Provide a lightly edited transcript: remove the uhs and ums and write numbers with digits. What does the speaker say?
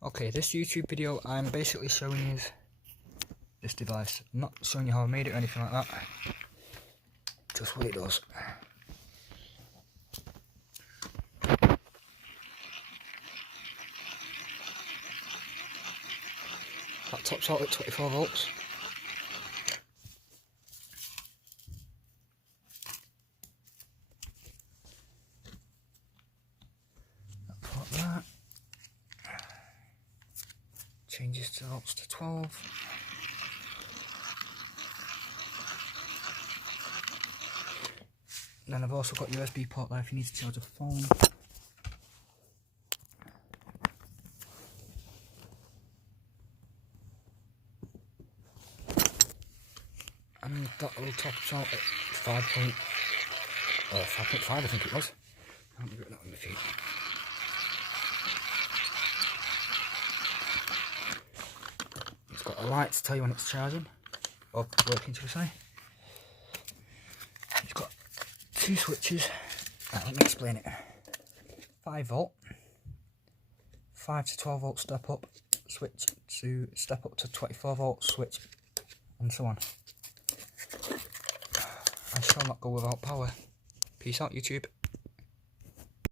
Okay, this YouTube video I'm basically showing you this device. I'm not showing you how I made it or anything like that. Just what it does. That tops out at 24 volts. Put that. Changes the volts to 12. Then I've also got USB port there if you need to charge a phone. And that will top out at 5.5 I think it was. I haven't written that on my feet. It's got a light to tell you when it's charging, or working should I say. It's got two switches. Right, let me explain it. 5 volt, 5 to 12 volt step up, switch to step up to 24 volt switch, and so on. I shall not go without power. Peace out, YouTube.